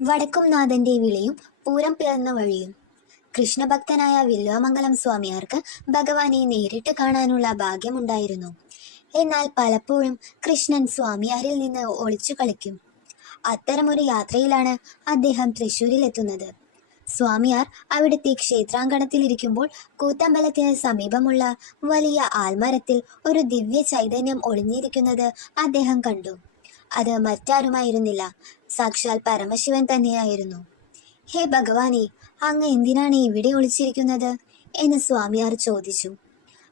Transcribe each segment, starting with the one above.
വടക്കുംനാഥന്റെ വിളിയും പൂരം പിറന്ന വഴിയും. കൃഷ്ണഭക്തനായ വില്വാമംഗലം സ്വാമിയാർക്ക് ഭഗവാനെ നേരിട്ട് കാണാനുള്ള ഭാഗ്യമുണ്ടായിരുന്നു. എന്നാൽ പലപ്പോഴും കൃഷ്ണൻ സ്വാമിയാരിൽ നിന്ന് ഒളിച്ചു കളിക്കും. അത്തരമൊരു യാത്രയിലാണ് അദ്ദേഹം തൃശ്ശൂരിൽ എത്തുന്നത് സ്വാമിയാർ അവിടുത്തെ ക്ഷേത്രാങ്കണത്തിലിരിക്കുമ്പോൾ കൂത്തമ്പലത്തിന് സമീപമുള്ള വലിയ ആൽമരത്തിൽ ഒരു ദിവ്യ ചൈതന്യം ഒളിഞ്ഞിരിക്കുന്നത് അദ്ദേഹം കണ്ടു. അത് മറ്റാരുമായിരുന്നില്ല. സാക്ഷാൽ പരമശിവൻ തന്നെയായിരുന്നു. ഹേ ഭഗവാനെ അങ്ങ് എന്തിനാണ് ഇവിടെ ഒളിച്ചിരിക്കുന്നത്? എന്ന് സ്വാമിയാർ ചോദിച്ചു.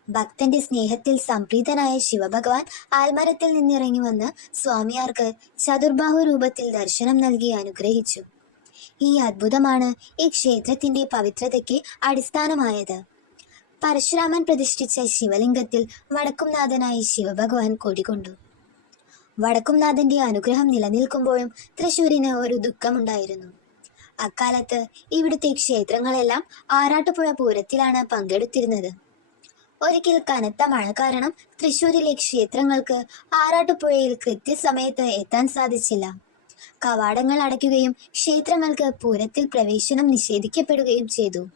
ഭക്തന്റെ സ്നേഹത്തിൽ സംപ്രീതനായ ശിവഭഗവാൻ ആൽമരത്തിൽ നിന്നിറങ്ങി വന്ന് സ്വാമിയാർക്ക് ചതുർബാഹു രൂപത്തിൽ ദർശനം നൽകി അനുഗ്രഹിച്ചു. ഈ അത്ഭുതമാണ് ഈ ക്ഷേത്രത്തിന്റെ പവിത്രതയ്ക്ക് അടിസ്ഥാനമായത്. പരശുരാമൻ പ്രതിഷ്ഠിച്ച ശിവലിംഗത്തിൽ വടക്കുംനാഥനായി ശിവഭഗവാൻ കൊടികൊണ്ടു. വടക്കുംനാഥന്റെ അനുഗ്രഹം നിലനിൽക്കുമ്പോഴും തൃശൂരിന് ഒരു ദുഃഖമുണ്ടായിരുന്നു. അക്കാലത്ത് ഇവിടുത്തെ ക്ഷേത്രങ്ങളെല്ലാം ആറാട്ടുപുഴ പൂരത്തിലാണ് പങ്കെടുത്തിരുന്നത്. ഒരിക്കൽ കനത്ത മഴ കാരണം തൃശൂരിലെ ക്ഷേത്രങ്ങൾക്ക് ആറാട്ടുപുഴയിൽ കൃത്യസമയത്ത് എത്താൻ സാധിച്ചില്ല. കവാടങ്ങൾ അടയ്ക്കുകയും ക്ഷേത്രങ്ങൾക്ക് പൂരത്തിൽ പ്രവേശനം നിഷേധിക്കപ്പെടുകയും ചെയ്തു.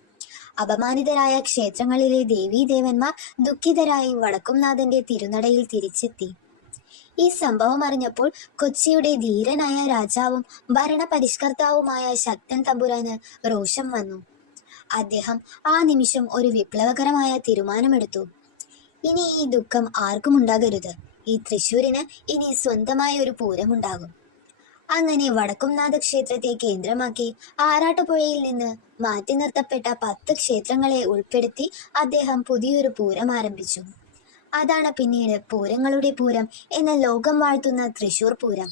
അപമാനിതരായ ക്ഷേത്രങ്ങളിലെ ദേവീദേവന്മാർ ദുഃഖിതരായി വടക്കുംനാഥന്റെ തിരുനടയിൽ തിരിച്ചെത്തി. ഈ സംഭവം അറിഞ്ഞപ്പോൾ കൊച്ചിയുടെ ധീരനായ രാജാവും ഭരണപരിഷ്കർത്താവുമായ ശക്തൻ തമ്പുരാന് രോഷം വന്നു. അദ്ദേഹം ആ നിമിഷം ഒരു വിപ്ലവകരമായ തീരുമാനമെടുത്തു. ഇനി ഈ ദുഃഖം ആർക്കും ഉണ്ടാകരുത്. ഈ തൃശൂരിന് ഇനി സ്വന്തമായ ഒരു പൂരമുണ്ടാകും. അങ്ങനെ വടക്കുംനാഥ ക്ഷേത്രത്തെ കേന്ദ്രമാക്കി ആറാട്ടുപുഴയിൽ നിന്ന് മാറ്റി നിർത്തപ്പെട്ട പത്ത് ക്ഷേത്രങ്ങളെ ഉൾപ്പെടുത്തി അദ്ദേഹം പുതിയൊരു പൂരം ആരംഭിച്ചു. അതാണ് പിന്നീട് പൂരങ്ങളുടെ പൂരം എന്ന ലോകം വാഴ്ത്തുന്ന തൃശൂർ പൂരം.